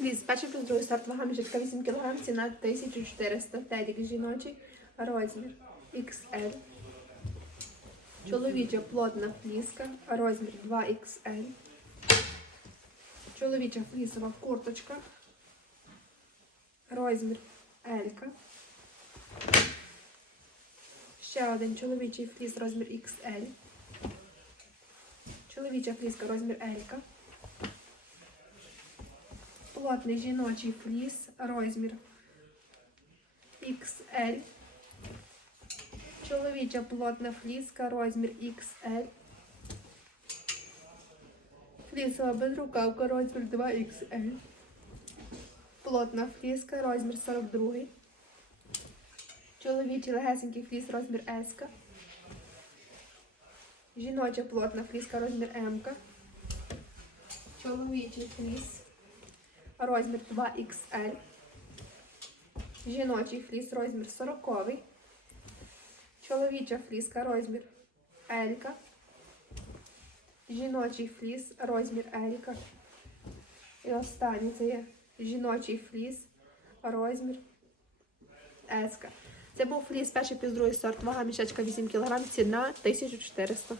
Ліз, перший плюс другий сорт вага мішечка 8 кг, ціна 1400. Тедік жіночий, розмір XL. Чоловіча плотна фліска, розмір 2XL. Чоловіча флісова курточка, розмір L. Ще один чоловічий фліс, розмір XL. Чоловіча фліска, розмір L. Плотний жіночий фліс, розмір XL. Чоловіча плотна фліска, розмір XL. Флісова безрукавка, розмір 2XL. Плотна фліска, розмір 42. Чоловічий легесенький фліс, розмір S. Жіноча плотна фліска, розмір М. Чоловічий фліс, розмір 2XL. Жіночий фліс, розмір 40. Чоловіча фліска, розмір L. Жіночий фліс, розмір L. І останній це є жіночий фліс, розмір S. Це був фліс перший плюс другий сорт, вага мішечка 8 кг, ціна 1400.